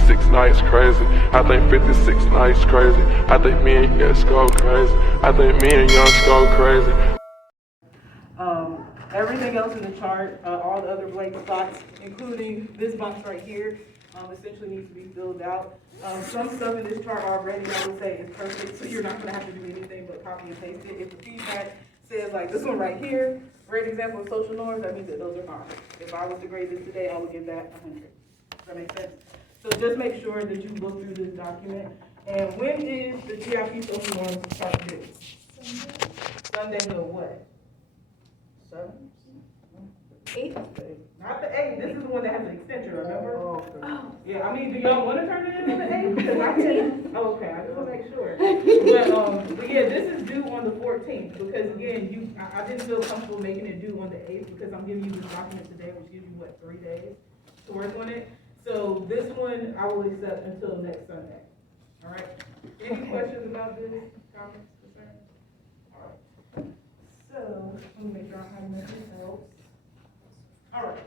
56 nights crazy. I think 56 nights crazy. I think me and Yes go crazy. I think me and Young go crazy. Everything else in the chart, all the other blank spots, including this box right here, essentially needs to be filled out. Some stuff in this chart already, I would say, is perfect, so you're not going to have to do anything but copy and paste it. If the feedback says, like this one right here, great example of social norms, that means that those are fine. If I was to grade this today, I would give that 100. Does that make sense? So just make sure that you look through this document. And when is the GIP social norms start due? Sunday the what? 7th? 8th? Not the 8th. This is the one that has an extension, remember? Oh. Yeah, I mean, do y'all want to turn it in on the 8th? Because I can. Oh, okay, I just want to make sure. But yeah, this is due on the 14th because again, I didn't feel comfortable making it due on the 8th because I'm giving you this document today, which gives you what, 3 days to work on it. So this one I will accept until next Sunday. All right. Any questions about this? Comments, concerns? All right. So let me make sure I have nothing else. All right.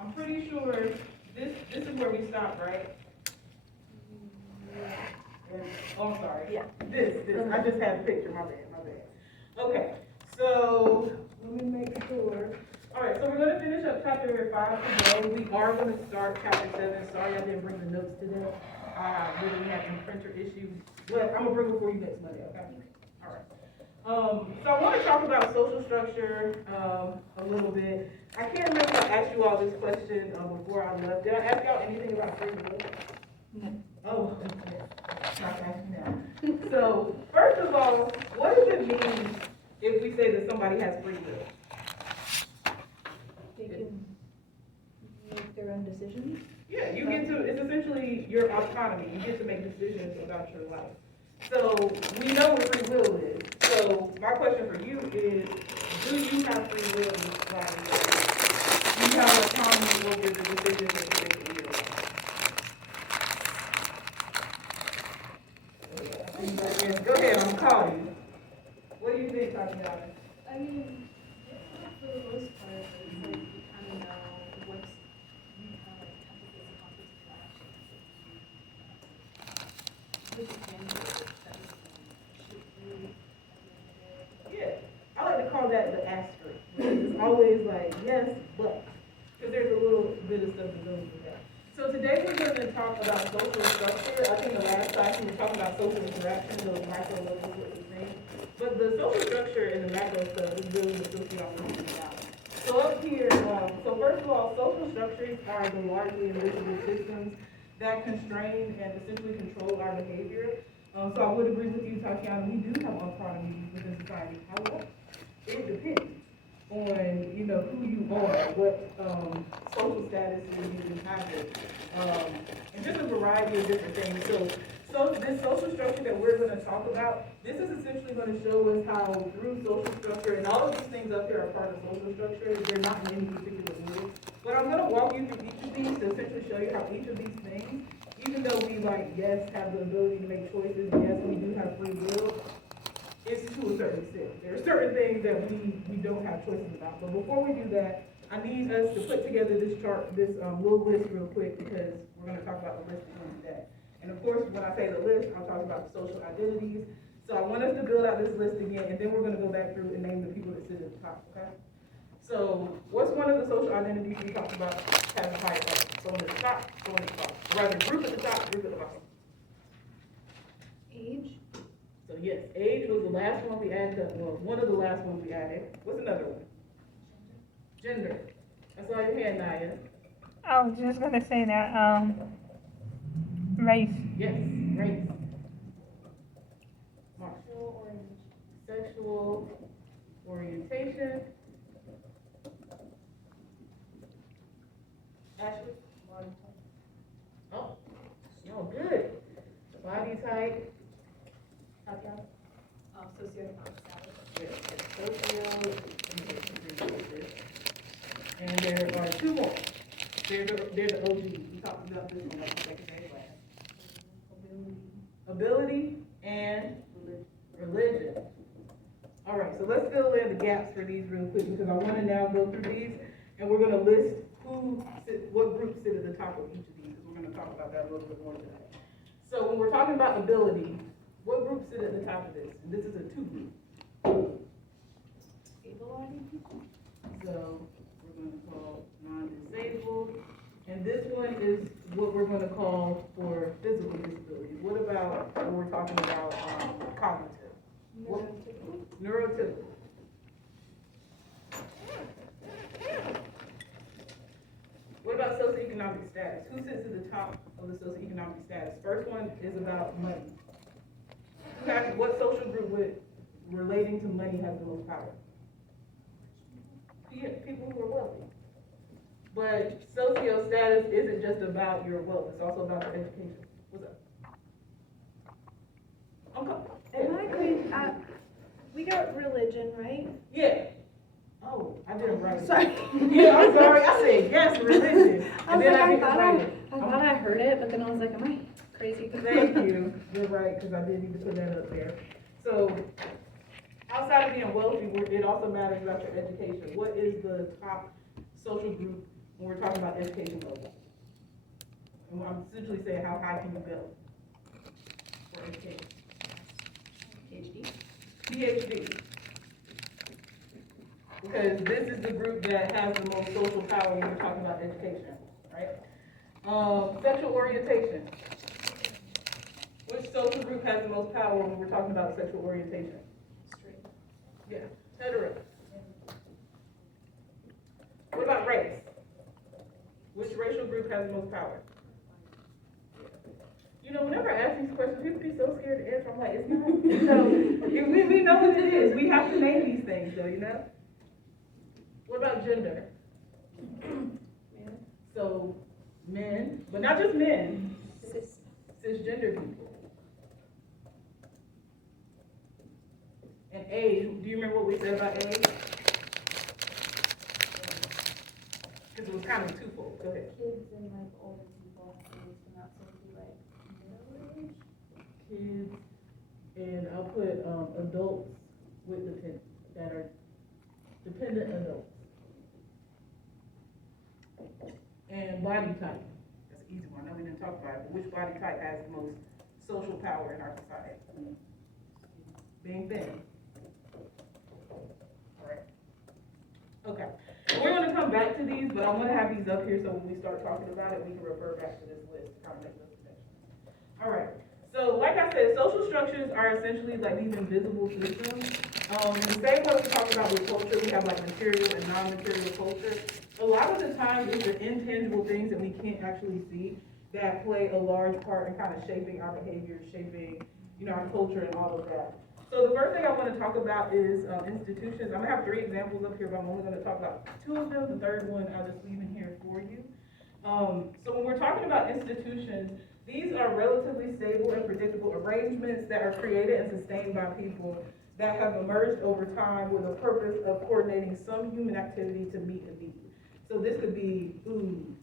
I'm pretty sure this is where we stopped, right? And, oh, I'm sorry. Yeah. This. I just had a picture. My bad. Okay. So let me make sure. All right. So we're going to finish up chapter 5 today. We are going to start chapter 7. Sorry I didn't bring the notes today. Really had some printer issues, but I'm gonna bring it for you next Monday. Okay. All right. So I want to talk about social structure a little bit. I can't remember if I asked you all this question before I left. Did I ask y'all anything about free will? No. Oh, okay. Not to ask you now. So first of all, what does it mean if we say that somebody has free will? They can make their own decisions. Yeah, you get to, it's essentially your autonomy. You get to make decisions about your life. So we know what free will is. So my question for you is, do you have free will in your life? Do you have autonomy over the decisions that you make in your life? Go ahead, I'm calling you. What do you think, Tatiana? I mean, for the most part, it's like you kind of know what's you kind of like have to face the consequences of action. Which you can do, that should really Yeah, I like to call that the asterisk. Because it's always like, yes, but. Because there's a little bit of stuff that goes with that. So today we're going to talk about social structure. I think the last class we were talking about social interaction, those micro levels, what we think. But the social structure and the macro stuff is really what sociology is about. So up here, so first of all, social structures are the largely invisible systems that constrain and essentially control our behavior. So I would agree with you, Tatiana, we do have autonomy within society. However, it depends on, who you are, what social status you inhabit, and just a variety of different things. So this social structure that we're going to talk about, this is essentially going to show us how through social structure, and all of these things up here are part of social structure, they're not in any particular order. But I'm going to walk you through each of these to essentially show you how each of these things, even though we yes, have the ability to make choices, yes, we do have free will, it's to a certain extent. There are certain things that we don't have choices about. But before we do that, I need us to put together this chart, this little list real quick because we're going to talk about the list again today. And of course, when I say the list, I'm talking about the social identities. So I want us to build out this list again, and then we're going to go back through and name the people that sit at the top, okay? So what's one of the social identities we talked about having higher up? So on the top, so on the bottom. Or rather, group at the top, group at the bottom. age. So yes, age was the last one we added up. Well, one of the last ones we added. What's another one? Gender. That's all your hand, Naiya. I was just gonna say that, race. Yes, race. Mark. Sexual orientation. Ashley? Oh, no, good. Body type. Tatiana? Socioeconomic Yes, socio. And there are two more. They're the OGs. We talked about this one like the second day class. Ability and religion. All right, so let's fill in the gaps for these real quick, because I wanna now go through these, and we're gonna list what groups sit at the top of each of these, because we're gonna talk about that a little bit more today. So when we're talking about ability, what groups sit at the top of this? And this is a 2 group. Able-bodied people? So we're gonna call non-disabled, and this one is what we're gonna call for physical disabilities. What about when we're talking about cognitive? Neurotypical? Neurotypical. What about socioeconomic status? Who sits at the top of the socioeconomic status? First one is about money. What social group relating to money has the most power? Yeah, people who are wealthy. But socio status isn't just about your wealth, it's also about your education. What's up? Am I crazy? We got religion, right? Yeah. Oh, I didn't write it. Sorry. Yeah, I'm sorry. I said yes, religion. And then I didn't write it. I thought I heard it, but then I was like, am I crazy? Thank you. You're right, because I did need to put that up there. So, outside of being wealthy, it also matters about your education. What is the top social group when we're talking about education level? And I'm essentially saying how high can you go for education? PhD. Because this is the group that has the most social power when we're talking about education, right? Sexual orientation. Which social group has the most power when we're talking about sexual orientation? Straight. Yeah, hetero. What about race? Which racial group has the most power? You know, whenever I ask these questions, people be so scared to answer. I'm like, it's not, you know, we know what it is. We have to name these things, though, you know? What about gender? Men. So, men, but not just men, cisgender people. And age, do you remember what we said about age? Because it was kind of twofold. Go ahead. Kids and like older people, so not so like middle age. Kids, and I'll put adults with that are dependent adults. And body type. That's an easy one. I know we didn't talk about it, but which body type has the most social power in our society? Being thin. Alright. Okay. We're going to come back to these, but I want to have these up here so when we start talking about it, we can refer back to this list to kind of make those connections. Alright. So, like I said, social structures are essentially like these invisible systems. In the same way we talk about with culture, we have like material and non-material culture. A lot of the time, it's the intangible things that we can't actually see that play a large part in kind of shaping our behavior, shaping, you know, our culture and all of that. So the first thing I want to talk about is institutions. I'm gonna have 3 examples up here, but I'm only gonna talk about 2 of them. The third one I'll just leave in here for you. So when we're talking about institutions, these are relatively stable and predictable arrangements that are created and sustained by people that have emerged over time with a purpose of coordinating some human activity to meet a need. So this could be food,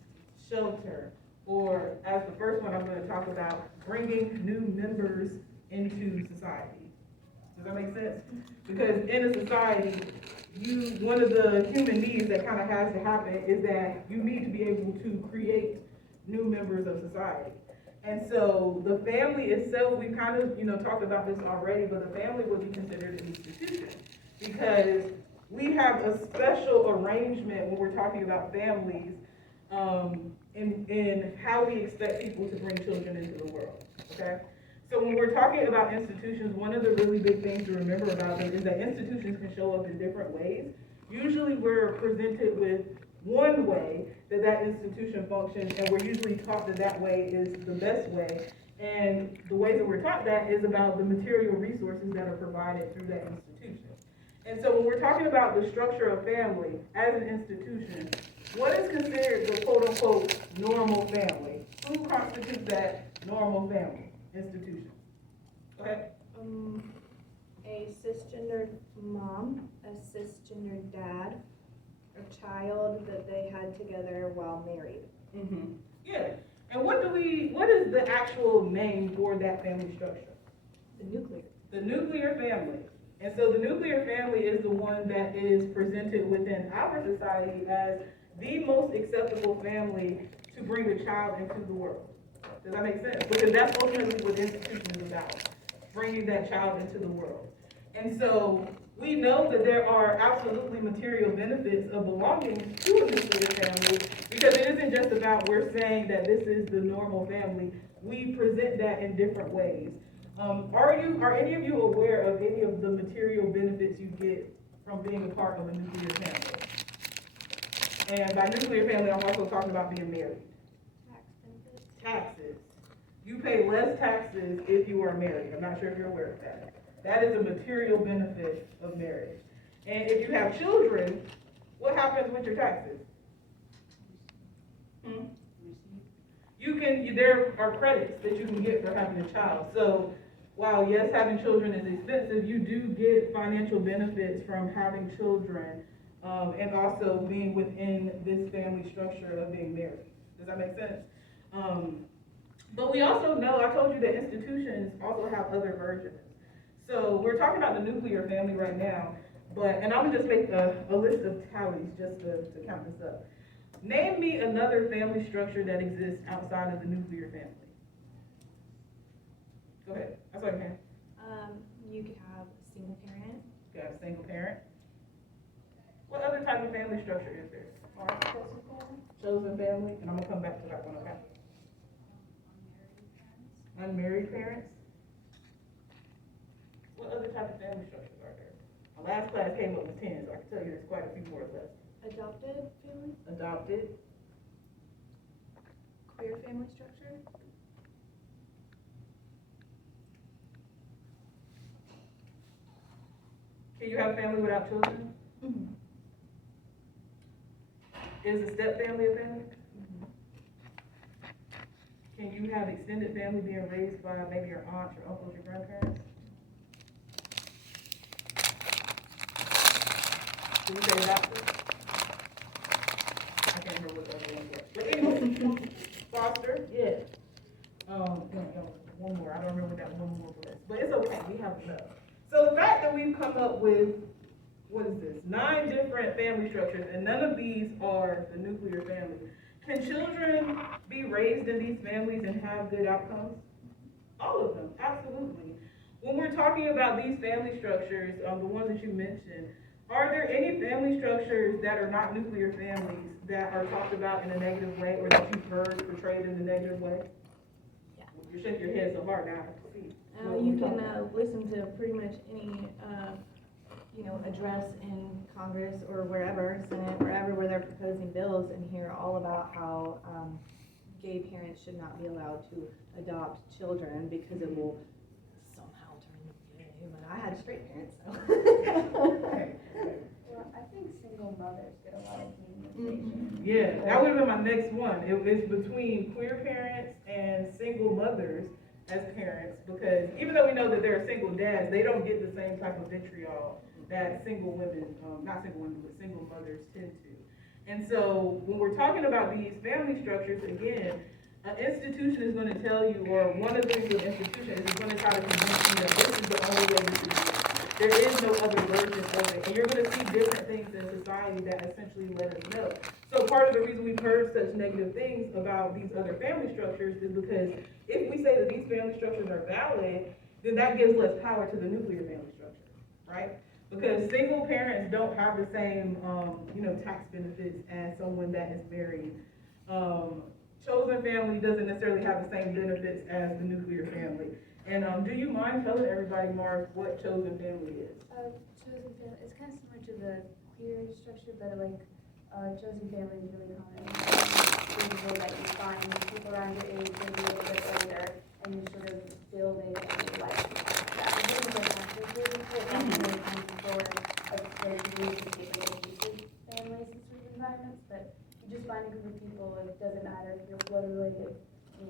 shelter, or as the first one I'm going to talk about, bringing new members into society. Does that make sense? Because in a society, one of the human needs that kind of has to happen is that you need to be able to create new members of society. And so the family itself, we kind of, talked about this already, but the family would be considered an institution because we have a special arrangement when we're talking about families in how we expect people to bring children into the world, okay? So when we're talking about institutions, one of the really big things to remember about them is that institutions can show up in different ways. Usually we're presented with one way that institution functions, and we're usually taught that way is the best way. And the way that we're taught that is about the material resources that are provided through that institution. And so when we're talking about the structure of family as an institution, what is considered the quote-unquote normal family? Who constitutes that normal family institution? Okay. A cisgendered mom, a cisgendered dad, a child that they had together while married. Mm-hmm. Yeah. And what is the actual name for that family structure? The nuclear. The nuclear family. And so the nuclear family is the one that is presented within our society as the most acceptable family to bring a child into the world. Does that make sense? Because that's ultimately what the institution is about, bringing that child into the world. And so we know that there are absolutely material benefits of belonging to a nuclear family, because it isn't just about we're saying that this is the normal family. We present that in different ways. Are any of you aware of any of the material benefits you get from being a part of a nuclear family? And by nuclear family, I'm also talking about being married. Tax benefits. Taxes. You pay less taxes if you are married. I'm not sure if you're aware of that. That is a material benefit of marriage. And if you have children, what happens with your taxes? There are credits that you can get for having a child. So while yes, having children is expensive, you do get financial benefits from having children, and also being within this family structure of being married. Does that make sense? But we also know, I told you that institutions also have other versions. So we're talking about the nuclear family right now, and I'm gonna just make a list of tallies just to count this up. Name me another family structure that exists outside of the nuclear family. Go ahead, that's all you can. You could have a single parent. You have a single parent. What other type of family structure is there? Chosen family, and I'm gonna come back to that one, okay? Unmarried parents. What other type of family structures are there? My last class came up with 10, so I can tell you there's quite a few more left. Adopted family. Adopted. Queer family structure. Can you have family without children? Mm-hmm. Is a step family a family? Can you have extended family being raised by maybe your aunts, your uncles, your grandparents? Can you say adopted? I can't remember what the other ones were. But anyway, foster, yeah. No, one more. I don't remember that one more was. But it's okay. We have enough. So the fact that we've come up with, what is this, 9 different family structures, and none of these are the nuclear family. Can children be raised in these families and have good outcomes? All of them, absolutely. When we're talking about these family structures, the ones that you mentioned, are there any family structures that are not nuclear families that are talked about in a negative way, or that you've heard portrayed in a negative way? Yeah. You're shaking your head so hard now, I can see. You can listen to pretty much any, address in Congress or wherever, Senate, wherever, where they're proposing bills, and hear all about how gay parents should not be allowed to adopt children because it will somehow turn them gay. But I had straight parents, so. Well, I think single mothers get a lot of demonization. Yeah, that would have been my next one. It's between queer parents and single mothers as parents, because even though we know that there are single dads, they don't get the same type of vitriol that single women, not single women, but single mothers tend to. And so when we're talking about these family structures, again, an institution is going to tell you, or one of the things with an institution is going to try to convince you that this is the only way this is done. There is no other version of it. And you're going to see different things in society that essentially let us know. So part of the reason we've heard such negative things about these other family structures is because if we say that these family structures are valid, then that gives less power to the nuclear family structure, right? Because single parents don't have the same, tax benefits as someone that is married. Chosen family doesn't necessarily have the same benefits as the nuclear family. And do you mind telling everybody, Mars, what chosen family is? Chosen family, it's kind of similar to the queer structure, but chosen family is really common. People that you find people around your age, maybe a little bit older, and you sort of building a life that is really fantastic. It's really common for like communities with abusive families in certain environments, but you just find a group of people, it doesn't matter if you're blood related,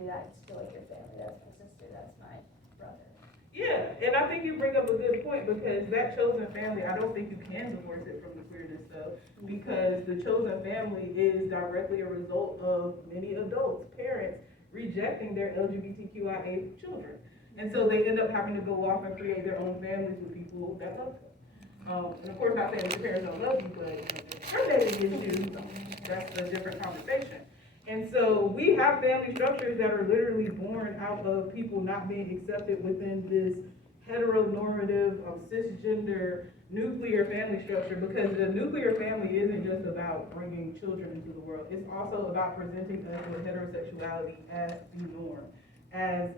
that's still like your family, that's my sister, that's my brother. Yeah, and I think you bring up a good point, because that chosen family, I don't think you can divorce it from the queerness stuff, because the chosen family is directly a result of many adults, parents, rejecting their LGBTQIA children. And so they end up having to go off and create their own families with people that love them. And of course, not saying that your parents don't love you, but if you're dating issues, that's a different conversation. And so we have family structures that are literally born out of people not being accepted within this heteronormative, cisgender, nuclear family structure, because the nuclear family isn't just about bringing children into the world. It's also about presenting us with heterosexuality as the norm, as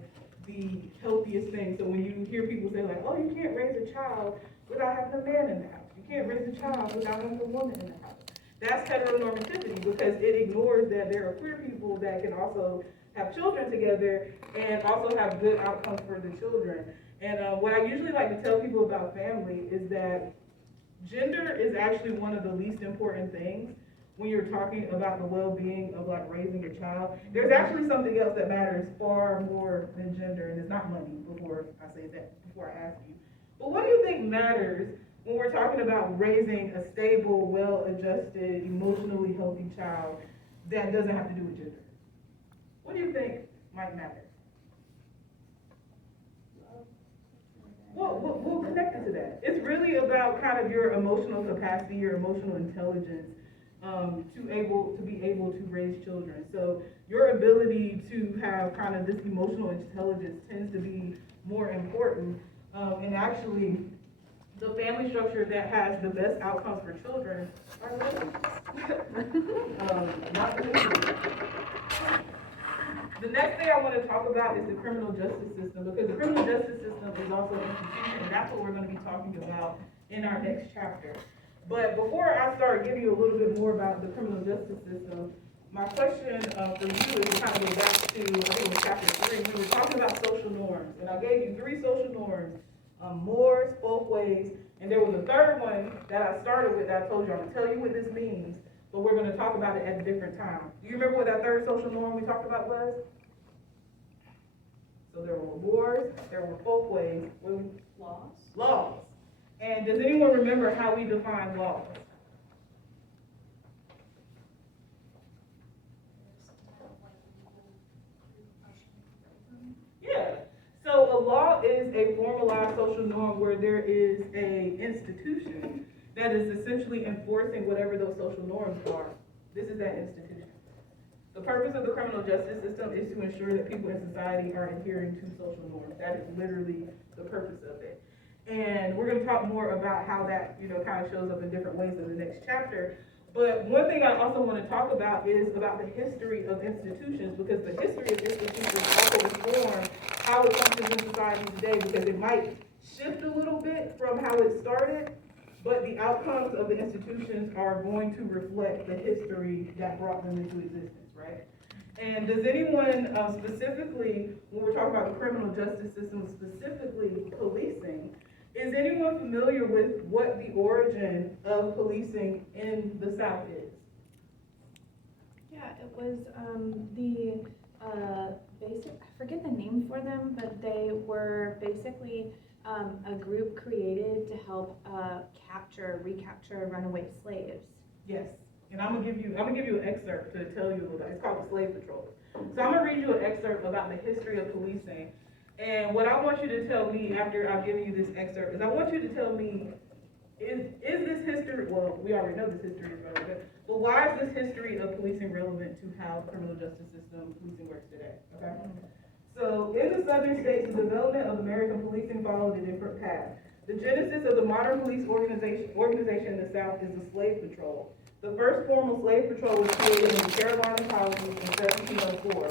the healthiest thing. So when you hear people say like, oh, you can't raise a child without having a man in the house. You can't raise a child without having a woman in the house. That's heteronormativity, because it ignores that there are queer people that can also have children together and also have good outcomes for the children. And what I usually like to tell people about family is that gender is actually one of the least important things when you're talking about the well-being of like raising a child. There's actually something else that matters far more than gender, and it's not money, before I say that, before I ask you. But what do you think matters when we're talking about raising a stable, well-adjusted, emotionally healthy child that doesn't have to do with gender? What do you think might matter? Well, we'll connect it to that. It's really about kind of your emotional capacity, your emotional intelligence, to be able to raise children. So your ability to have kind of this emotional intelligence tends to be more important. And actually, the family structure that has the best outcomes for children are women. Not the men. The next thing I want to talk about is the criminal justice system, because the criminal justice system is also an institution, and that's what we're going to be talking about in our next chapter. But before I start giving you a little bit more about the criminal justice system, my question for you is to kind of go back to, I think it was chapter 3. We were talking about social norms, and I gave you 3 social norms, mores, both ways, and there was a third one that I started with that I told you I'm going to tell you what this means, but we're going to talk about it at a different time. Do you remember what that third social norm we talked about was? So there were mores, there were both ways. Laws? Laws. And does anyone remember how we define laws? Yeah. So a law is a formalized social norm where there is an institution that is essentially enforcing whatever those social norms are. This is that institution. The purpose of the criminal justice system is to ensure that people in society are adhering to social norms. That is literally the purpose of it. And we're going to talk more about how that, kind of shows up in different ways in the next chapter. But one thing I also want to talk about is about the history of institutions, because the history of institutions also inform how it functions in society today, because it might shift a little bit from how it started, but the outcomes of the institutions are going to reflect the history that brought them into existence, right? And does anyone specifically, when we're talking about the criminal justice system, specifically policing, is anyone familiar with what the origin of policing in the South is? Yeah, it was the basic, I forget the name for them, but they were basically a group created to help recapture runaway slaves. Yes, and I'm gonna give you an excerpt to tell you about it. It's called the Slave Patrol. So I'm gonna read you an excerpt about the history of policing. And what I want you to tell me after I've given you this excerpt is I want you to tell me, is this history, well, we already know this history is relevant, but why is this history of policing relevant to how the criminal justice system policing works today, okay? So in the southern states, the development of American policing followed a different path. The genesis of the modern police organization in the South is the Slave Patrol. The first formal slave patrol was created in the Carolina colonies in 1704.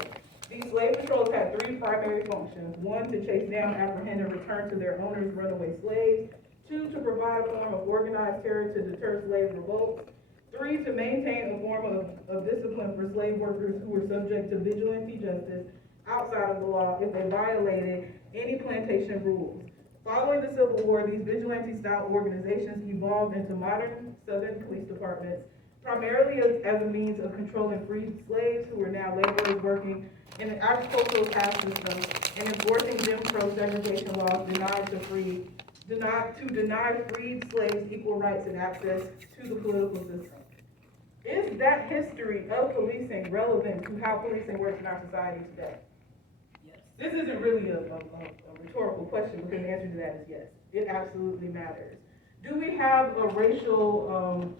These slave patrols had 3 primary functions. 1, to chase down, apprehend, and return to their owners runaway slaves. 2, to provide a form of organized terror to deter slave revolts. 3, to maintain a form of discipline for slave workers who were subject to vigilante justice outside of the law if they violated any plantation rules. Following the Civil War, these vigilante-style organizations evolved into modern Southern police departments, primarily as a means of controlling freed slaves who were now laborers working in an agricultural caste system and enforcing Jim Crow segregation laws to deny freed slaves equal rights and access to the political system. Is that history of policing relevant to how policing works in our society today? Yes. This isn't really a rhetorical question, because the answer to that is yes. It absolutely matters. Do we have a racial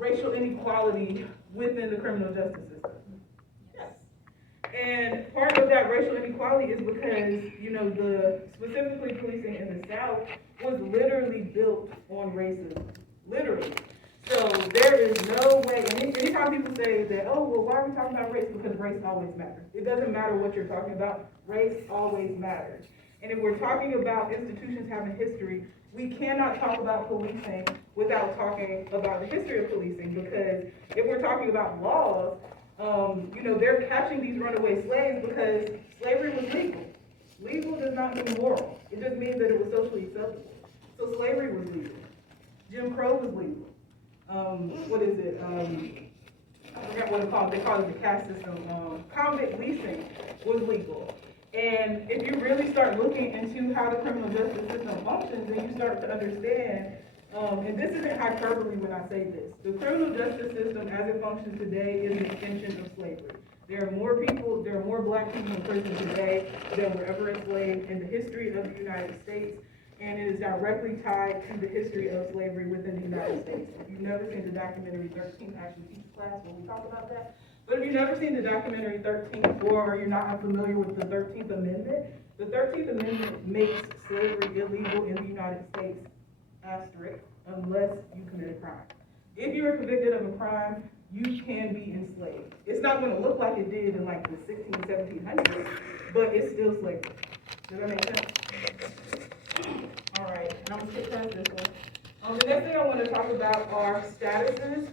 inequality within the criminal justice system? Yes. And part of that racial inequality is because, specifically policing in the South was literally built on racism. Literally. So there is no way, and anytime people say that, oh, well, why are we talking about race? Because race always matters. It doesn't matter what you're talking about, race always matters. And if we're talking about institutions having history, we cannot talk about policing without talking about the history of policing, because if we're talking about laws, they're catching these runaway slaves because slavery was legal. Legal does not mean moral. It just means that it was socially acceptable. So slavery was legal. Jim Crow was legal. What is it? I forgot what it's called. They call it the caste system. Convict leasing was legal. And if you really start looking into how the criminal justice system functions, then you start to understand, and this isn't hyperbole when I say this, the criminal justice system as it functions today is an extension of slavery. There are more black people in prison today than were ever enslaved in the history of the United States. And it is directly tied to the history of slavery within the United States. If you've never seen the documentary 13, I actually teach class when we talk about that. But if you've never seen the documentary 13, or you're not familiar with the 13th Amendment, the 13th Amendment makes slavery illegal in the United States, asterisk, unless you commit a crime. If you are convicted of a crime, you can be enslaved. It's not going to look like it did in like the 1700s, but it's still slavery. Does that make sense? All right, and I'm gonna skip past this one. The next thing I want to talk about are statuses.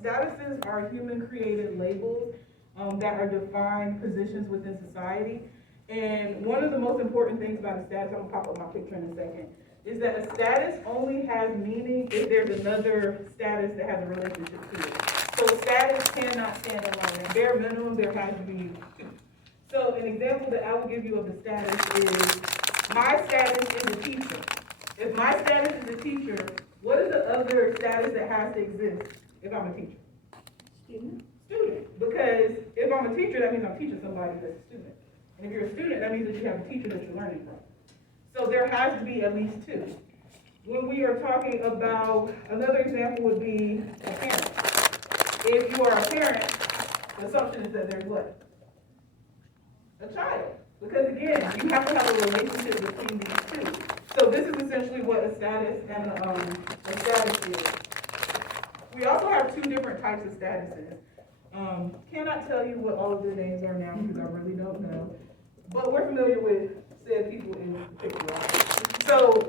Statuses are human-created labels that are defined positions within society. And one of the most important things about a status, I'm gonna pop up my picture in a second, is that a status only has meaning if there's another status that has a relationship to it. So status cannot stand alone. At bare minimum, there has to be two. So an example that I will give you of the status is, my status is a teacher. If my status is a teacher, what is the other status that has to exist if I'm a teacher? Student. Student. Because if I'm a teacher, that means I'm teaching somebody that's a student. And if you're a student, that means that you have a teacher that you're learning from. So there has to be at least two. When we are talking about, another example would be a parent. If you are a parent, the assumption is that there's what? A child. Because again, you have to have a relationship between these two. So this is essentially what a status and a status is. We also have two different types of statuses. Cannot tell you what all of their names are now because I really don't know. But we're familiar with said people in the picture. So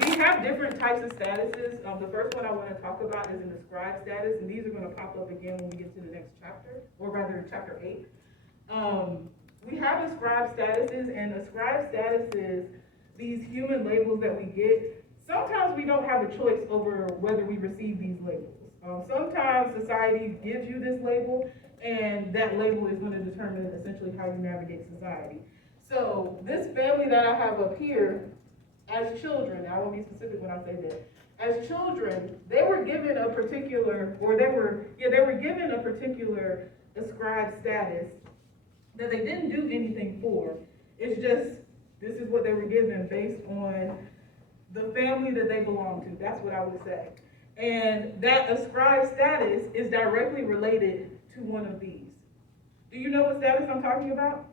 we have different types of statuses. The first one I want to talk about is an ascribed status, and these are going to pop up again when we get to the next chapter, or rather chapter 8. We have ascribed statuses, and ascribed statuses, these human labels that we get, sometimes we don't have a choice over whether we receive these labels. Sometimes society gives you this label, and that label is going to determine essentially how you navigate society. So this family that I have up here, as children, I won't be specific when I say that, as children, they were given a particular, they were given a particular ascribed status that they didn't do anything for. It's just, this is what they were given based on the family that they belong to. That's what I would say. And that ascribed status is directly related to one of these. Do you know what status I'm talking about?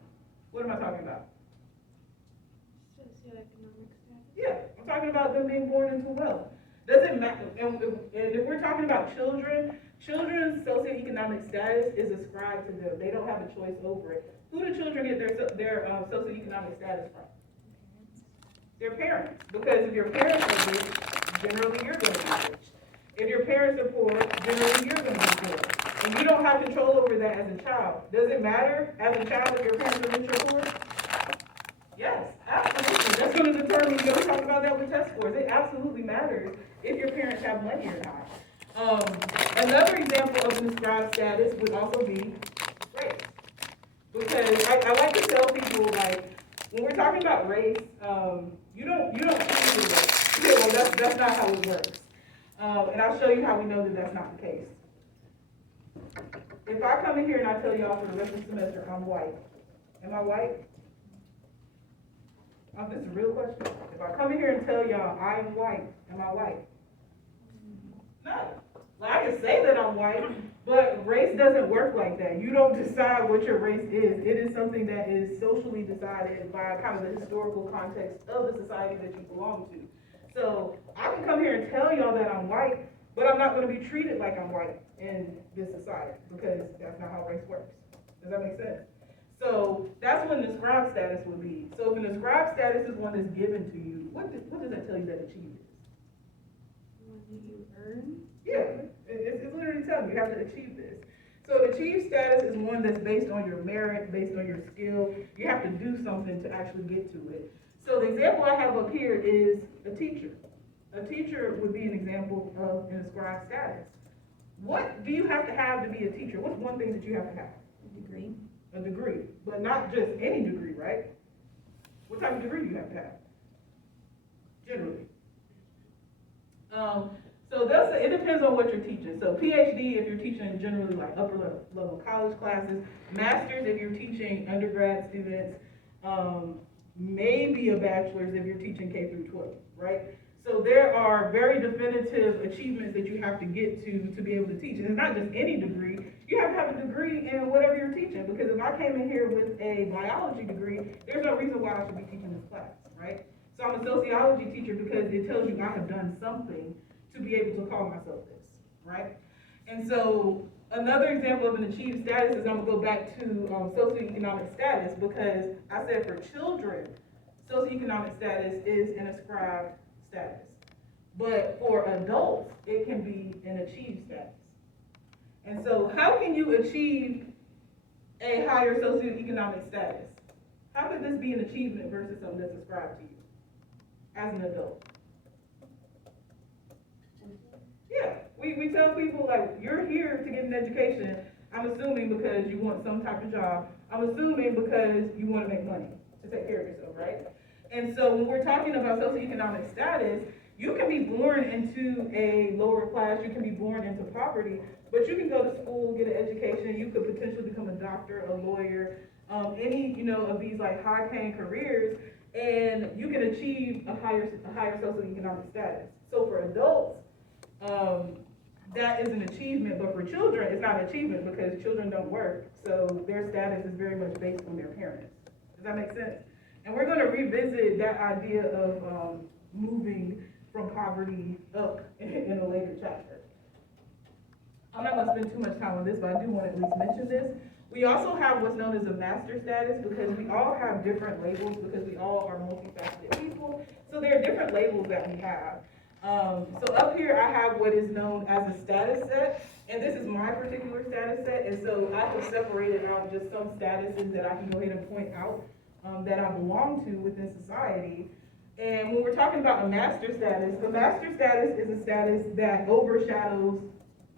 What am I talking about? Socioeconomic status. Yeah, I'm talking about them being born into wealth. Doesn't matter. And if we're talking about children's socioeconomic status is ascribed to them. They don't have a choice over it. Who do children get their socioeconomic status from? Their parents. Because if your parents are rich, generally you're going to be rich. If your parents are poor, generally you're going to be poor. And you don't have control over that as a child. Does it matter as a child if your parents are rich or poor? Yes, absolutely. That's going to determine, we talk about that with test scores. It absolutely matters if your parents have money or not. Another example of an ascribed status would also be race. Because I like to tell people, like, when we're talking about race, you don't choose your race. Yeah, well, that's not how it works. And I'll show you how we know that that's not the case. If I come in here and I tell y'all for the rest of the semester I'm white, am I white? This is a real question. If I come in here and tell y'all I am white, am I white? No. Well, I can say that I'm white, but race doesn't work like that. You don't decide what your race is. It is something that is socially decided by kind of the historical context of the society that you belong to. So I can come here and tell y'all that I'm white, but I'm not going to be treated like I'm white in this society because that's not how race works. Does that make sense? So that's when the scribe status would be. So if an scribe status is one that's given to you, what does that tell you that achievement is? One that you earn? Yeah, it's literally telling you have to achieve this. So an achieved status is one that's based on your merit, based on your skill. You have to do something to actually get to it. So the example I have up here is a teacher. A teacher would be an example of an scribe status. What do you have to be a teacher? What's one thing that you have to have? A degree. A degree, but not just any degree, right? What type of degree do you have to have? Generally. So it depends on what you're teaching. So PhD if you're teaching generally like upper level college classes, master's if you're teaching undergrad students, maybe a bachelor's if you're teaching K through 12, right? So there are very definitive achievements that you have to get to be able to teach. And it's not just any degree. You have to have a degree in whatever you're teaching, because if I came in here with a biology degree, there's no reason why I should be teaching this class, right? So I'm a sociology teacher because it tells you I have done something to be able to call myself this, right? And so another example of an achieved status is I'm gonna go back to socioeconomic status, because I said for children, socioeconomic status is an ascribed status. But for adults, it can be an achieved status. And so how can you achieve a higher socioeconomic status? How could this be an achievement versus something that's ascribed to you as an adult? Yeah, we tell people, like, you're here to get an education, I'm assuming because you want some type of job. I'm assuming because you want to make money to take care of yourself, right? And so when we're talking about socioeconomic status, you can be born into a lower class, you can be born into poverty, but you can go to school, get an education, you could potentially become a doctor, a lawyer, any, of these like high-paying careers, and you can achieve a higher socioeconomic status. So for adults, that is an achievement, but for children, it's not an achievement because children don't work, so their status is very much based on their parents. Does that make sense? And we're going to revisit that idea of moving from poverty up in a later chapter. I'm not going to spend too much time on this, but I do want to at least mention this. We also have what's known as a master status, because we all have different labels, because we all are multifaceted people. So there are different labels that we have. So up here I have what is known as a status set, and this is my particular status set, and so I have separated out just some statuses that I can go ahead and point out that I belong to within society. And when we're talking about a master status is a status that overshadows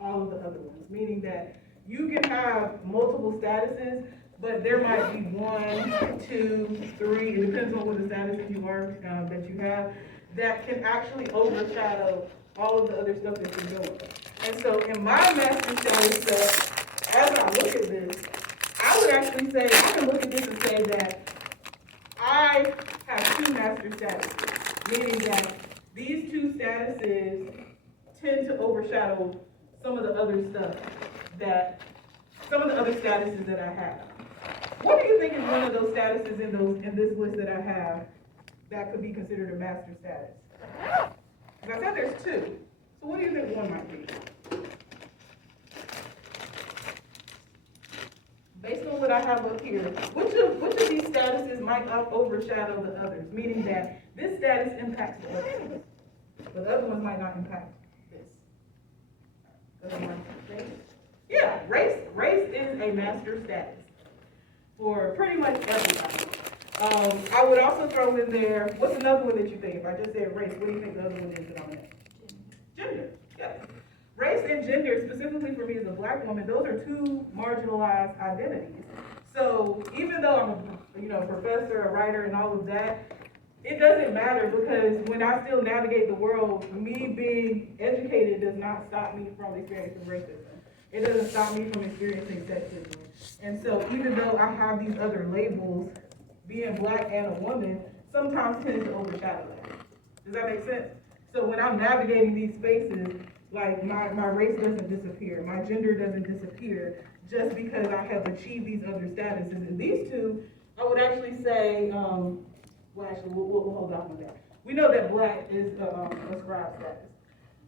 all of the other ones, meaning that you can have multiple statuses, but there might be 1, 2, 3, it depends on what the statuses you are that you have, that can actually overshadow all of the other stuff that you're doing. And so in my master status set, as I look at this, I would actually say, I can look at this and say that I have 2 master statuses, meaning that these 2 statuses tend to overshadow some of the other stuff some of the other statuses that I have. What do you think is one of those statuses in this list that I have that could be considered a master status? As I said, there's 2. So what do you think one might be? Based on what I have up here, which of these statuses might overshadow the others? Meaning that this status impacts the other ones, but the other ones might not impact this. Race? Yeah, race is a master status for pretty much everybody. I would also throw in there, what's another one that you think? If I just said race, what do you think the other one is that I'm in? Gender, yeah. Race and gender, specifically for me as a black woman, those are 2 marginalized identities. So even though I'm a professor, a writer, and all of that, it doesn't matter, because when I still navigate the world, me being educated does not stop me from experiencing racism. It doesn't stop me from experiencing sexism. And so even though I have these other labels, being black and a woman sometimes tends to overshadow that. Does that make sense? So when I'm navigating these spaces, like my race doesn't disappear, my gender doesn't disappear just because I have achieved these other statuses. And these two, I would actually say, well, actually, we'll hold off on that. We know that black is a scribe status.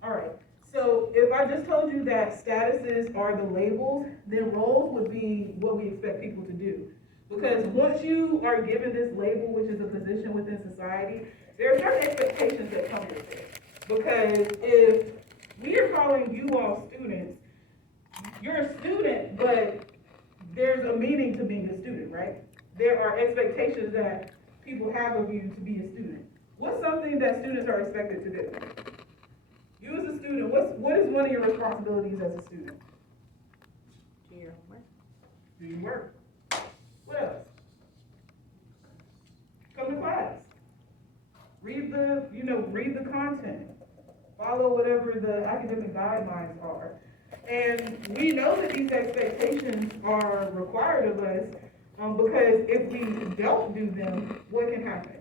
All right. So if I just told you that statuses are the labels, then roles would be what we expect people to do. Because once you are given this label, which is a position within society, there are certain expectations that come with it. Because if we are calling you all students, you're a student, but there's a meaning to being a student, right? There are expectations that people have of you to be a student. What's something that students are expected to do? You as a student, what is one of your responsibilities as a student? Do your homework. Do your work. What else? Come to class. Read the content. Follow whatever the academic guidelines are. And we know that these expectations are required of us because if we don't do them, what can happen?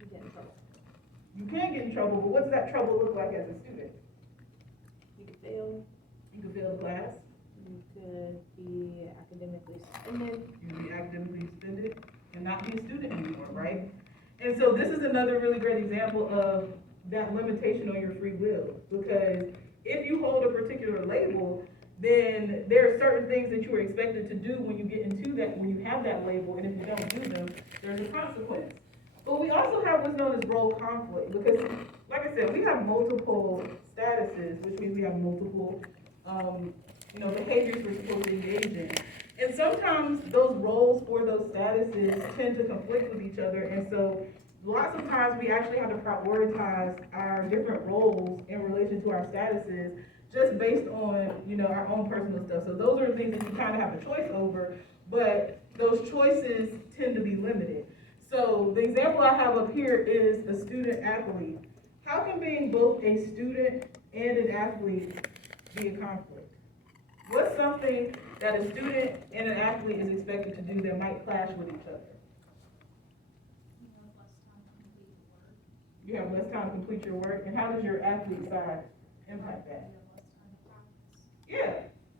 You get in trouble. You can get in trouble, but what does that trouble look like as a student? You could fail. You could fail class. You could be academically suspended. You can be academically suspended and not be a student anymore, right? And so this is another really great example of that limitation on your free will, because if you hold a particular label, then there are certain things that you are expected to do when you get into that, when you have that label, and if you don't do them, there's a consequence. But we also have what's known as role conflict, because, like I said, we have multiple statuses, which means we have multiple, behaviors we're supposed to engage in. And sometimes those roles for those statuses tend to conflict with each other, and so lots of times we actually have to prioritize our different roles in relation to our statuses just based on, our own personal stuff. So those are the things that you kind of have a choice over, but those choices tend to be limited. So the example I have up here is a student athlete. How can being both a student and an athlete be a conflict? What's something that a student and an athlete is expected to do that might clash with each other? You have less time to complete your work, and how does your athlete side impact that? Yeah,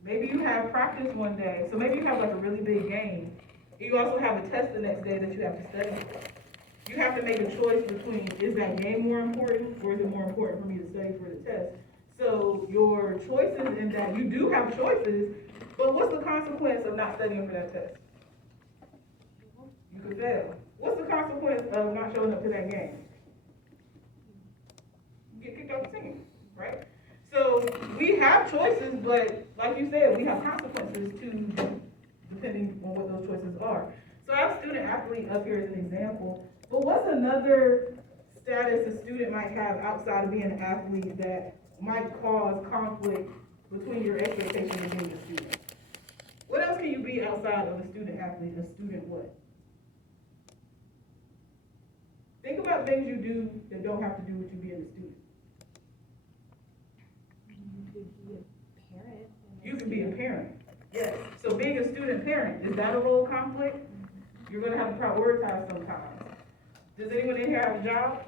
maybe you have practice one day, so maybe you have like a really big game. You also have a test the next day that you have to study for. You have to make a choice between, is that game more important, or is it more important for me to study for the test? So your choices in that, you do have choices, but what's the consequence of not studying for that test? You could fail. What's the consequence of not showing up to that game? Get kicked off the team, right? So we have choices, but like you said, we have consequences too, depending on what those choices are. So I have student athlete up here as an example, but what's another status a student might have outside of being an athlete that might cause conflict between your expectations of being a student? What else can you be outside of a student athlete? A student what? Think about things you do that don't have to do with you being a student. You can be a parent, yes. So being a student parent, is that a role conflict? You're gonna have to prioritize sometimes. Does anyone in here have a job?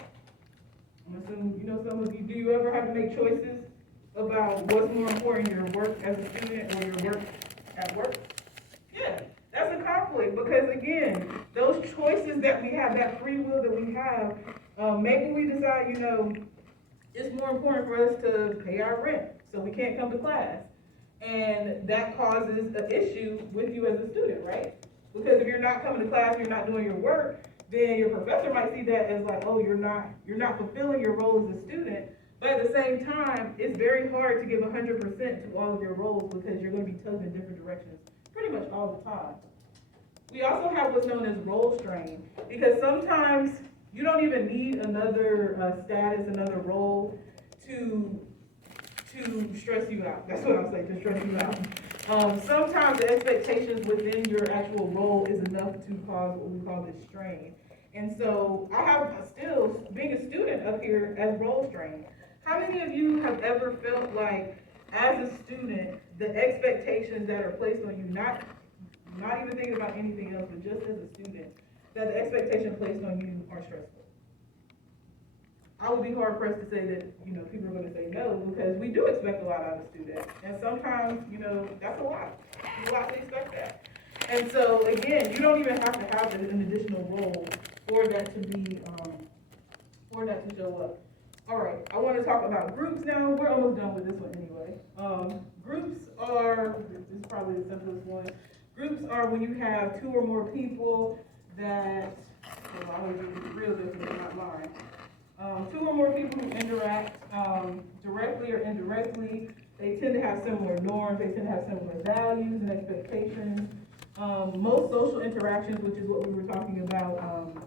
I'm assuming, some of you, do you ever have to make choices about what's more important, your work as a student or your work at work? Yeah, that's a conflict, because again, those choices that we have, that free will that we have, maybe we decide, it's more important for us to pay our rent, so we can't come to class. And that causes an issue with you as a student, right? Because if you're not coming to class, you're not doing your work, then your professor might see that as like, oh, you're not fulfilling your role as a student. But at the same time, it's very hard to give 100% to all of your roles because you're going to be tugged in different directions pretty much all the time. We also have what's known as role strain, because sometimes you don't even need another status, another role to stress you out. That's what I'm saying, to stress you out. Sometimes the expectations within your actual role is enough to cause what we call this strain. And so I have still, being a student up here, as role strain. How many of you have ever felt like, as a student, the expectations that are placed on you, not even thinking about anything else, but just as a student, that the expectation placed on you are stressful? I would be hard pressed to say that, people are gonna say no, because we do expect a lot out of students. And sometimes, that's a lot. It's a lot to expect that. And so, again, you don't even have to have an additional role for that to be, for that to show up. All right, I want to talk about groups now. We're almost done with this one anyway. Groups are, this is probably the simplest one. Groups are when you have two or more people that, well, I would use real definition, not mine. Two or more people who interact directly or indirectly. They tend to have similar norms. They tend to have similar values and expectations. Most social interactions, which is what we were talking about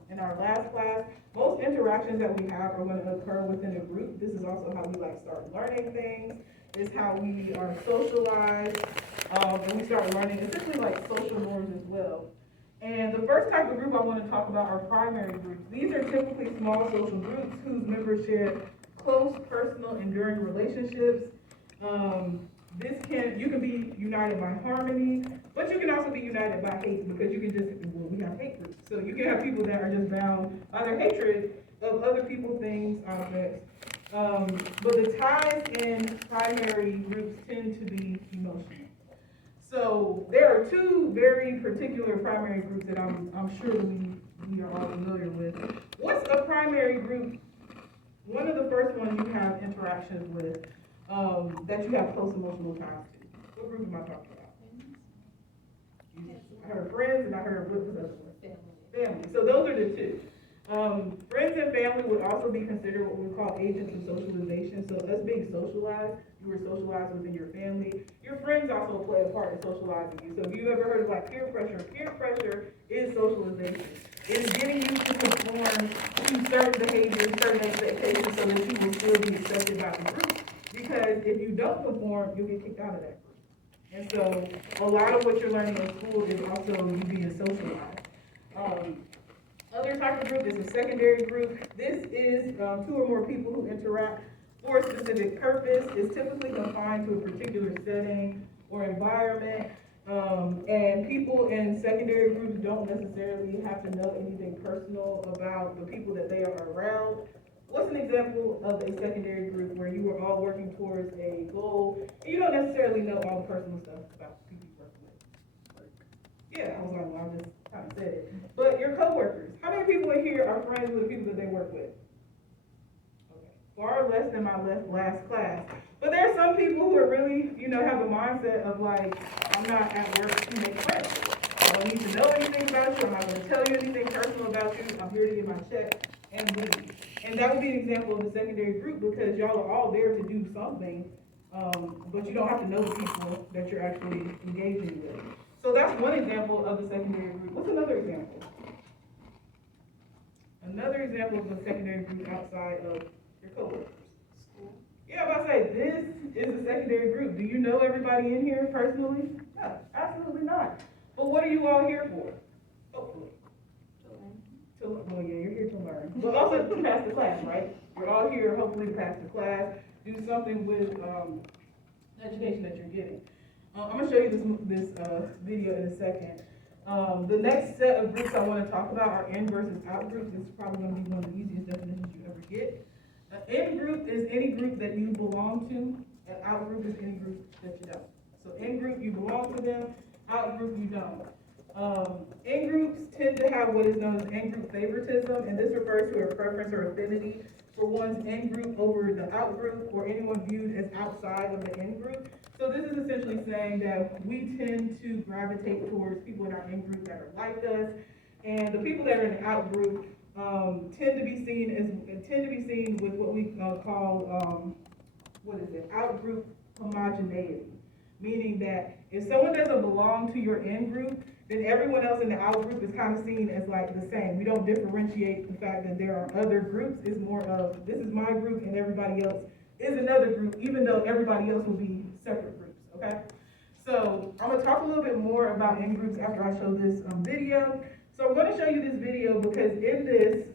in our last class, most interactions that we have are going to occur within a group. This is also how we start learning things. It's how we are socialized, and we start learning essentially social norms as well. And the first type of group I want to talk about are primary groups. These are typically small social groups whose members share close, personal, enduring relationships. You can be united by harmony, but you can also be united by hate, because you can we have hate groups. So you can have people that are just bound by their hatred of other people, things, objects. But the ties in primary groups tend to be emotional. So there are two very particular primary groups that I'm sure we are all familiar with. What's a primary group? One of the first ones you have interactions with that you have close emotional ties to. What group am I talking about? I heard friends and I heard what was the other one? Family. So those are the two. Friends and family would also be considered what we call agents of socialization. So us being socialized, you were socialized within your family. Your friends also play a part in socializing you. So if you ever heard of peer pressure is socialization. It is getting you to conform to certain behaviors, certain expectations, so that you will still be accepted by the group. Because if you don't conform, you'll get kicked out of that group. And so a lot of what you're learning in school is also you being socialized. Other type of group is a secondary group. This is two or more people who interact for a specific purpose. It's typically confined to a particular setting or environment. And people in secondary groups don't necessarily have to know anything personal about the people that they are around. What's an example of a secondary group where you are all working towards a goal and you don't necessarily know all the personal stuff about the people you work with? Yeah, I was like, well, I just kind of said it. But your coworkers, how many people in here are friends with the people that they work with? Okay, far less than my last class. But there are some people who are really, have a mindset of I'm not at work to make friends. I don't need to know anything about you. I'm not going to tell you anything personal about you. I'm here to get my check and leave. And that would be an example of a secondary group, because y'all are all there to do something, but you don't have to know the people that you're actually engaging with. So that's one example of the secondary group. What's another example? Another example of a secondary group outside of your coworkers. School. Yeah, I'm about to say, this is a secondary group. Do you know everybody in here personally? No, absolutely not. But what are you all here for? Hopefully. Well, yeah, you're here to learn. But also to pass the class, right? You're all here hopefully to pass the class, do something with the education that you're getting. I'm going to show you this video in a second. The next set of groups I want to talk about are in versus out groups. This is probably going to be one of the easiest definitions you ever get. An in group is any group that you belong to. An out group is any group that you don't. So in group, you belong to them. Out group, you don't. In groups tend to have what is known as in-group favoritism, and this refers to a preference or affinity for one's in-group over the out-group, or anyone viewed as outside of the in-group. So this is essentially saying that we tend to gravitate towards people in our in-group that are like us, and the people that are in the out-group tend to be seen with what we call out-group homogeneity, meaning that if someone doesn't belong to your in-group, then everyone else in the out group is kind of seen as the same. We don't differentiate the fact that there are other groups. It's more of, this is my group and everybody else is another group, even though everybody else will be separate groups, okay? So I'm gonna talk a little bit more about in-groups after I show this video. So I'm gonna show you this video because in this,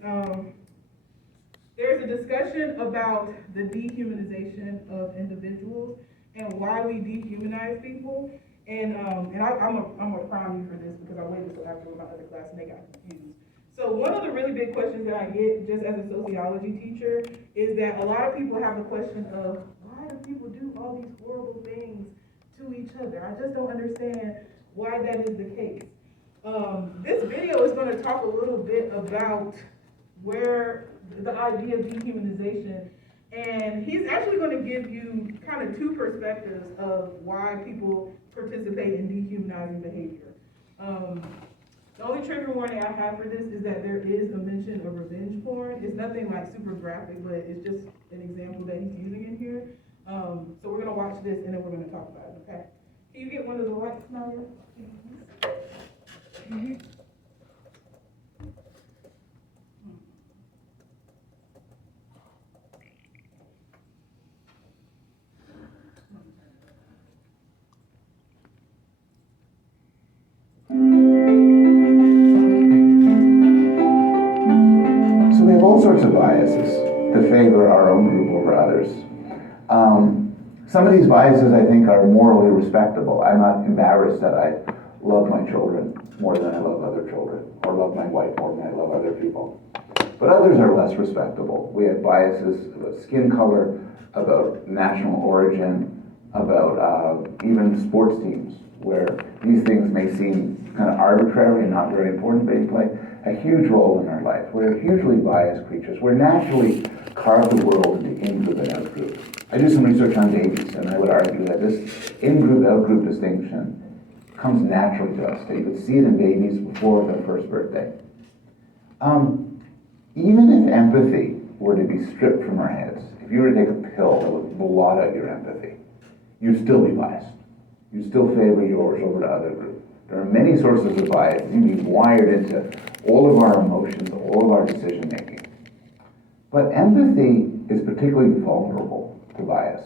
there's a discussion about the dehumanization of individuals and why we dehumanize people. And I'm gonna prime you for this because I waited until after my other class and they got confused. So one of the really big questions that I get just as a sociology teacher is that a lot of people have the question of, why do people do all these horrible things to each other? I just don't understand why that is the case. This video is going to talk a little bit about where the idea of dehumanization, and he's actually going to give you kind of two perspectives of why people participate in dehumanizing behavior. The only trigger warning I have for this is that there is a mention of revenge porn. It's nothing like super graphic, but it's just an example that he's using in here. So we're gonna watch this and then we're gonna talk about it, okay? Can you get one of the lights, Naiya? So we have all sorts of biases to favor our own group over others. Some of these biases, I think, are morally respectable. I'm not embarrassed that I love my children more than I love other children, or love my wife more than I love other people. But others are less respectable. We have biases about skin color, about national origin, about even sports teams, where these things may seem kind of arbitrary and not very important, but they play a huge role in our life. We're hugely biased creatures. We're naturally carved the world into in-group and out-group. I do some research on babies, and I would argue that this in-group, out-group distinction comes naturally to us, that you would see it in babies before their first birthday. Even if empathy were to be stripped from our heads, if you were to take a pill that would blot out your empathy, you'd still be biased. You'd still favor yours over the other group. There are many sources of bias. You'd be wired into all of our emotions, all of our decision making. But empathy is particularly vulnerable to bias.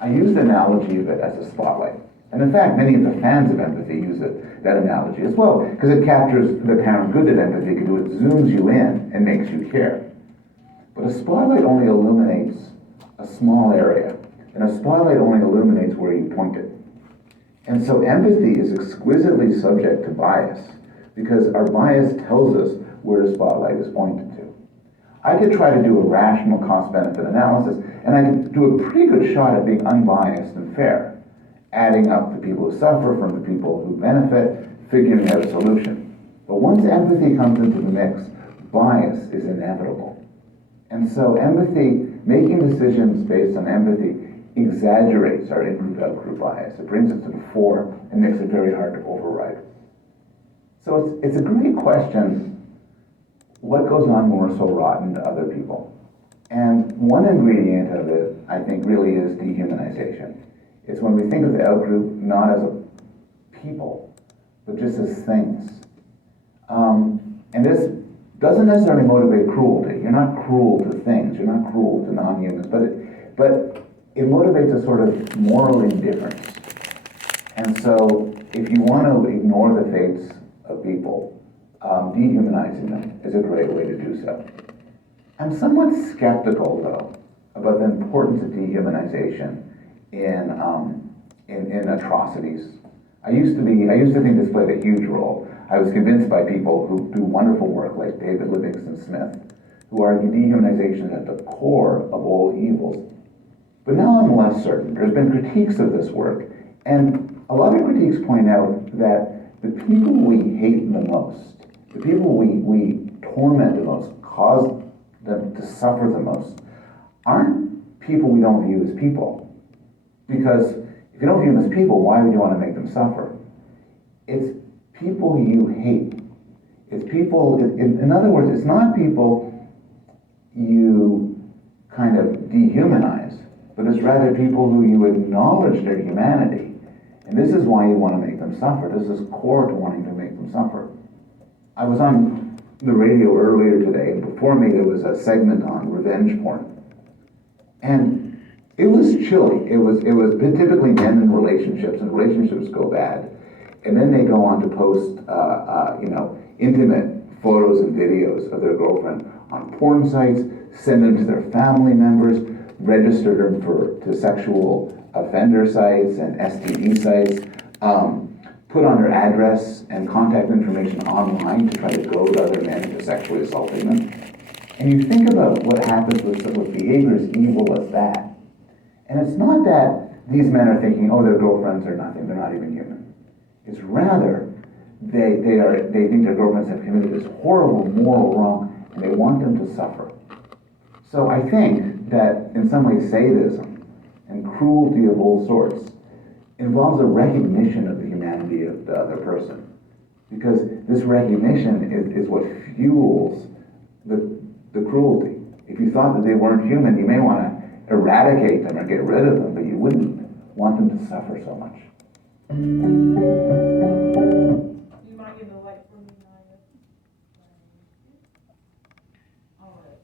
I use the analogy of it as a spotlight. And in fact, many of the fans of empathy use that analogy as well, because it captures the kind of good that empathy can do. It zooms you in and makes you care. But a spotlight only illuminates a small area, and a spotlight only illuminates where you point it. And so empathy is exquisitely subject to bias, because our bias tells us where the spotlight is pointed to. I could try to do a rational cost-benefit analysis, and I could do a pretty good shot at being unbiased and fair, adding up the people who suffer from the people who benefit, figuring out a solution. But once empathy comes into the mix, bias is inevitable. And so empathy, making decisions based on empathy, exaggerates our in-group, out-group bias. It brings it to the fore and makes it very hard to override. So it's a great question, what goes on when we're so rotten to other people? And one ingredient of it, I think, really is dehumanization. It's when we think of the out-group not as a people, but just as things. And this doesn't necessarily motivate cruelty. You're not cruel to things, you're not cruel to non-humans, but it motivates a sort of moral indifference. And so if you want to ignore the fates of people, dehumanizing them is a great way to do so. I'm somewhat skeptical, though, about the importance of dehumanization in atrocities. I used to think this played a huge role. I was convinced by people who do wonderful work like David Livingston Smith, who argue dehumanization is at the core of all evils. But now I'm less certain. There's been critiques of this work, and a lot of critiques point out that the people we hate the most, the people we torment the most, cause them to suffer the most, aren't people we don't view as people. Because if you don't view them as people, why would you want to make them suffer? It's people you hate. It's people, in other words, it's not people you kind of dehumanize, but it's rather people who you acknowledge their humanity. And this is why you want to make them suffer. This is core to wanting to make them suffer. I was on the radio earlier today, and before me there was a segment on revenge porn. And it was chilly. It was typically men in relationships, and relationships go bad. And then they go on to post, intimate photos and videos of their girlfriend on porn sites, send them to their family members, register them to sexual offender sites and STD sites, put on their address and contact information online to try to goad other men into sexually assaulting them. And you think about what happens with behavior as evil as that. And it's not that these men are thinking, oh, their girlfriends are nothing, they're not even human. It's rather, they think their girlfriends have committed this horrible moral wrong, and they want them to suffer. So I think that in some ways sadism and cruelty of all sorts involves a recognition of the humanity of the other person. Because this recognition is what fuels the cruelty. If you thought that they weren't human, you may want to eradicate them or get rid of them, but you wouldn't want them to suffer so much. Do you mind getting the light for me, Naiya? All right.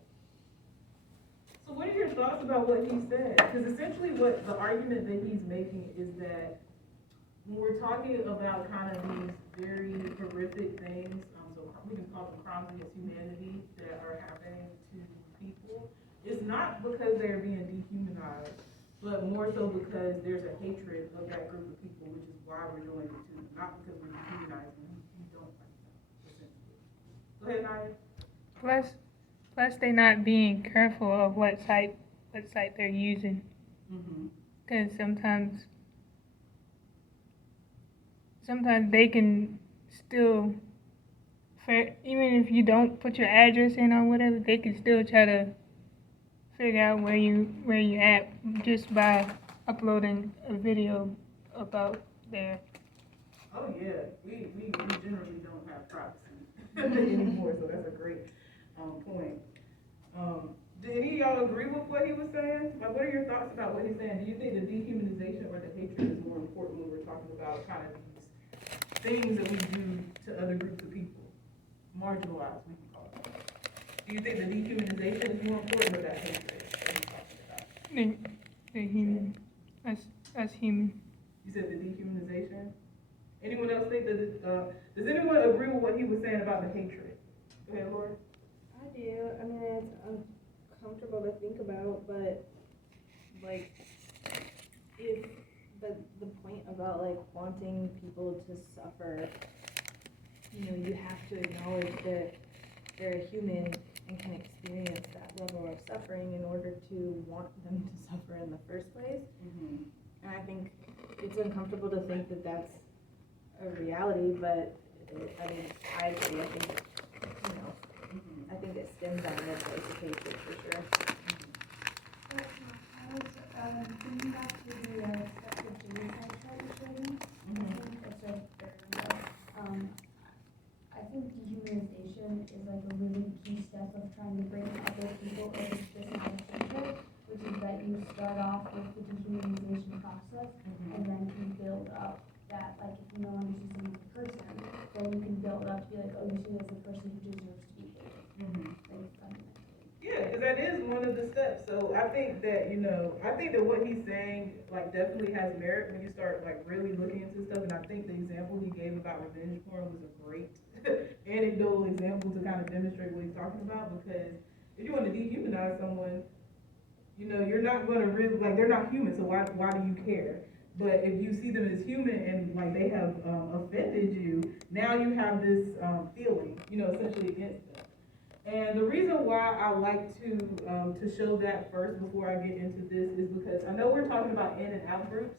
So what are your thoughts about what he said? Because essentially what the argument that he's making is that when we're talking about kind of these very horrific things, so we can call them crimes against humanity that are happening to people, it's not because they're being dehumanized, but more so because there's a hatred of that group of people, which is why we're doing it too, not because we're dehumanizing them. We don't like them, essentially. Go ahead, Naiya. Plus they're not being careful of what site they're using. Because sometimes they can still, even if you don't put your address in or whatever, they can still try to figure out where you at just by uploading a video about their. Oh yeah, we generally don't have privacy anymore, so that's a great point. Did any of y'all agree with what he was saying? Like, what are your thoughts about what he's saying? Do you think the dehumanization or the hatred is more important when we're talking about kind of these things that we do to other groups of people? Marginalized, we can call it. Do you think the dehumanization is more important or that hatred that he's talking about? The human, us human. You said the dehumanization? Anyone else think that, does anyone agree with what he was saying about the hatred? Go ahead, Laura. I do. I mean, it's uncomfortable to think about, but like, if the point about like wanting people to suffer, you have to acknowledge that they're human and can experience that level of suffering in order to want them to suffer in the first place. And I think it's uncomfortable to think that that's a reality, but I mean, I agree. I think, I think it stems out of a place of hatred for sure. I was thinking back to the stuff that Jimmy tried to show me. It's right there. I think dehumanization is like a really key step of trying to bring other people into this center, which is that you start off with the dehumanization process and then you build up that, like, if you no longer see someone as a person, then you can build up to be like, oh, you see them as a person who deserves to be hated. Like, fundamentally. Yeah, because that is one of the steps. So I think that, I think that what he's saying, like, definitely has merit when you start, like, really looking into stuff. And I think the example he gave about revenge porn was a great anecdotal example to kind of demonstrate what he's talking about. Because if you want to dehumanize someone, you're not going to really, like, they're not human, so why do you care? But if you see them as human and, like, they have offended you, now you have this feeling, essentially against them. And the reason why I like to show that first before I get into this is because I know we're talking about in and out groups,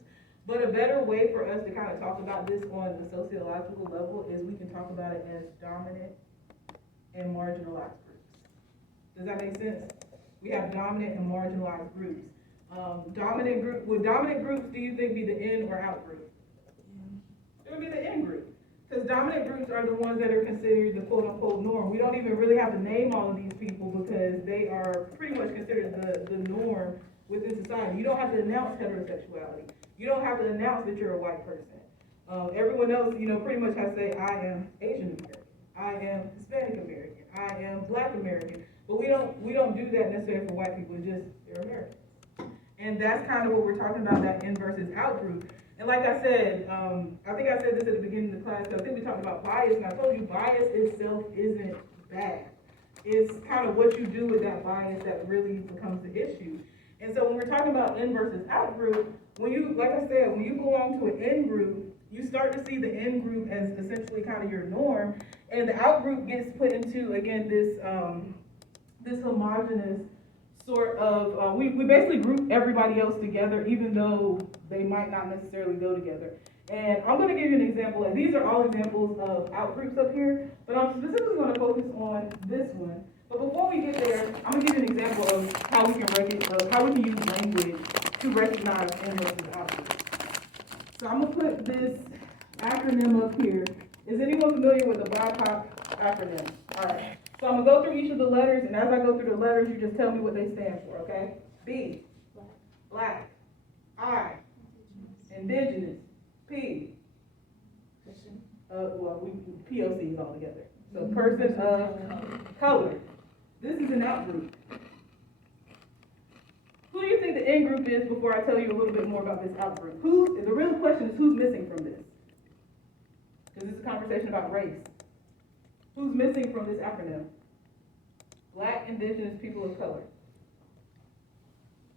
but a better way for us to kind of talk about this on the sociological level is we can talk about it as dominant and marginalized groups. Does that make sense? We have dominant and marginalized groups. Would dominant groups, do you think, be the in or out group? It would be the in group. Because dominant groups are the ones that are considered the quote-unquote norm. We don't even really have to name all of these people because they are pretty much considered the norm within society. You don't have to announce heterosexuality. You don't have to announce that you're a white person. Everyone else, pretty much has to say, I am Asian American. I am Hispanic American. I am Black American. But we don't do that necessarily for white people. It's just they're Americans. And that's kind of what we're talking about, that in versus out group. And like I said, I think I said this at the beginning of the class, so I think we talked about bias, and I told you bias itself isn't bad. It's kind of what you do with that bias that really becomes the issue. And so when we're talking about in versus out group, when you, like I said, when you belong to an in group, you start to to see the in group as essentially kind of your norm, and the out group gets put into, again, this homogenous sort of, we basically group everybody else together, even though they might not necessarily go together. And I'm going to give you an example, and these are all examples of out groups up here, but I'm specifically going to focus on this one. But before we get there, I'm going to give you an example of how we can use language to recognize in versus out groups. So I'm going to put this acronym up here. Is anyone familiar with the BIPOC acronym? All right. So I'm going to go through each of the letters, and as I go through the letters, you just tell me what they stand for, okay? B, Black. I, Indigenous. P, POCs all together. So person of color. This is an out group. Who do you think the in group is before I tell you a little bit more about this out group? The real question is who's missing from this? Because this is a conversation about race. Who's missing from this acronym? Black, Indigenous, people of color.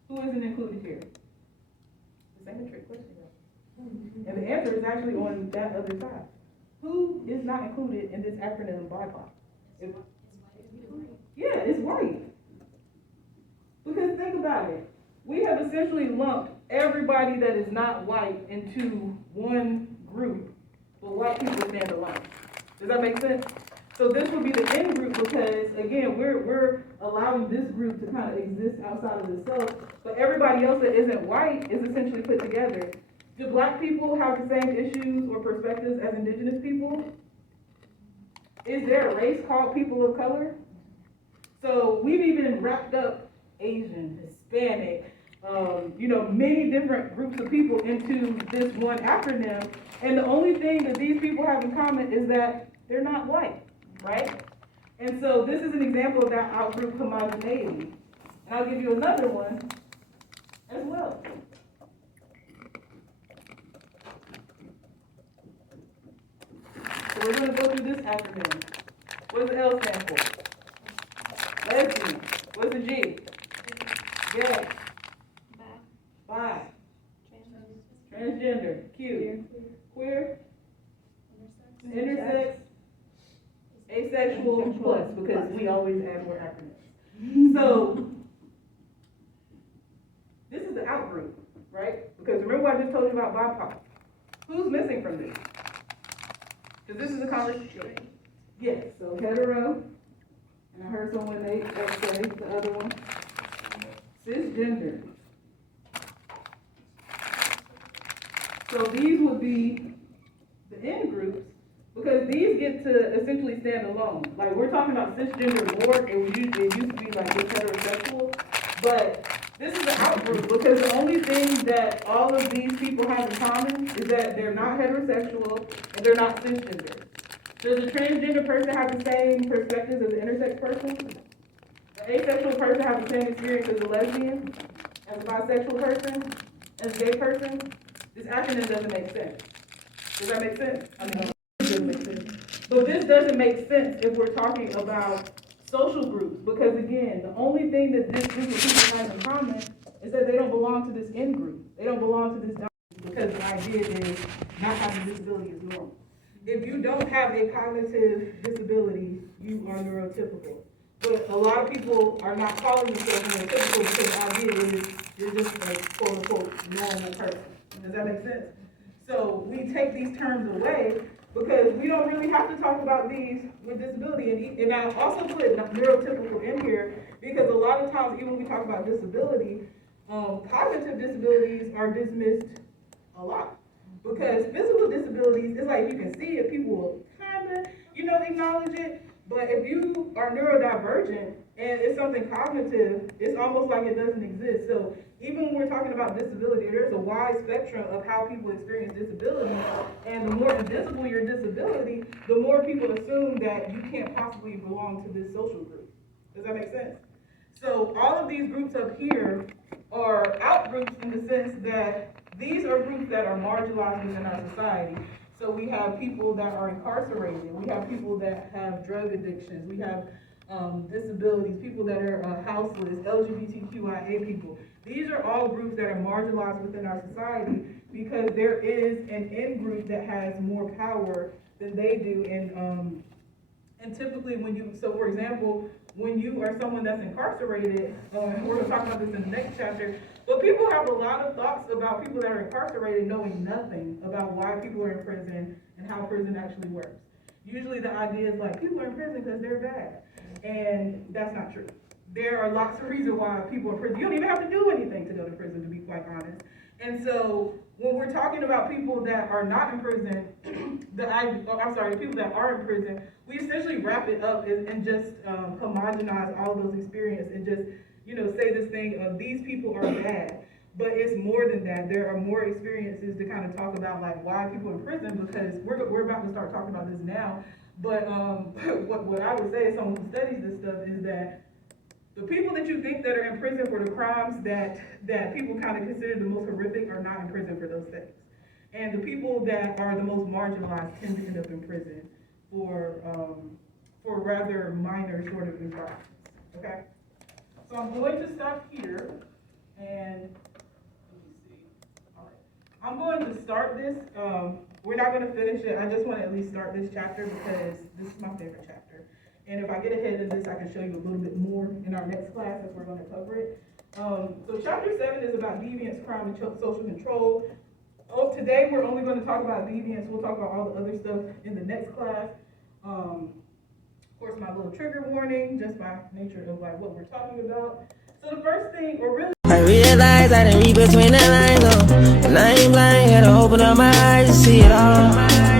Who isn't included here? This ain't a trick question, though. And the answer is actually on that other side. Who is not included in this acronym BIPOC? Yeah, it's white. Because think about it. We have essentially lumped everybody that is not white into one group, but white people stand alone. Does that make sense? So this would be the in group because, again, we're allowing this group to kind of exist outside of itself, but everybody else that isn't white is essentially put together. Do black people have the same issues or perspectives as indigenous people? Is there a race called people of color? So we've even wrapped up Asian, Hispanic, many different groups of people into this one acronym, and the only thing that these people have in common is that they're not white, right? And so this is an example of that out-group homogeneity. And I'll give you another one as well. So we're going to go through this acronym. What does the L stand for? Lesbian. What is the G? Gay. Bi. Transgender. Q. Queer. Intersex. Asexual. Plus, because we always add more acronyms. So, this is the out group, right? Because remember what I just told you about BIPOC. Who's missing from this? Because this is a conversation. Yes, so hetero, and I heard someone say the other one. Cisgender. So these would be the in groups because these get to essentially stand alone. Like we're talking about cisgender more, it used to be like just heterosexual, but this is the out group because the only thing that all of these people have in common is that they're not heterosexual and they're not cisgender. Does a transgender person have the same perspectives as an intersex person? An asexual person have the same experience as a lesbian, as a bisexual person, as a gay person? This acronym doesn't make sense. Does that make sense? I mean, it doesn't make sense. But this doesn't make sense if we're talking about social groups, because again, the only thing that this group of people has in common is that they don't belong to this in group. They don't belong to this because the idea is not having disability is normal. If you don't have a cognitive disability, you are neurotypical. But a lot of people are not calling themselves neurotypical because the idea is you're just a quote unquote normal person. Does that make sense? So we take these terms away because we don't really have to talk about these with disability. And I also put neurotypical in here because a lot of times, even when we talk about disability, cognitive disabilities are dismissed a lot. Because physical disabilities, it's like you can see it, people will kind of, acknowledge it. But if you are neurodivergent and it's something cognitive, it's almost like it doesn't exist. So even when we're talking about disability, there's a wide spectrum of how people experience disability. And the more invisible your disability, the more people assume that you can't possibly belong to this social group. Does that make sense? So all of these groups up here are out groups in the sense that these are groups that are marginalized within our society. So we have people that are incarcerated. We have people that have drug addictions. We have disabilities, people that are houseless, LGBTQIA people. These are all groups that are marginalized within our society because there is an in-group that has more power than they do. And typically so for example, when you are someone that's incarcerated, we're going to talk about this in the next chapter, but people have a lot of thoughts about people that are incarcerated knowing nothing about why people are in prison and how prison actually works. Usually the idea is like, people are in prison because they're bad. And that's not true. There are lots of reasons why people are in prison. You don't even have to do anything to go to prison, to be quite honest. And so when we're talking about people that are not in prison, the people that are in prison, we essentially wrap it up and just homogenize all of those experiences and just, say this thing of these people are bad. But it's more than that. There are more experiences to kind of talk about, like, why people in prison, because we're about to start talking about this now. But what I would say as someone who studies this stuff is that the people that you think that are in prison for the crimes that people kind of consider the most horrific are not in prison for those things. And the people that are the most marginalized tend to end up in prison for rather minor sort of infractions. Okay? So I'm going to stop here and let me see. All right. I'm going to start this. We're not going to finish it. I just want to at least start this chapter because this is my favorite chapter. And if I get ahead of this, I can show you a little bit more in our next class as we're going to cover it. So chapter 7 is about deviance, crime, and social control. Today we're only going to talk about deviance. We'll talk about all the other stuff in the next class. Of course, my little trigger warning, just by nature of like what we're talking about. So the first thing, or really, I realize I didn't read between the lines, oh, and I ain't blind, had to open up my eyes to see it all.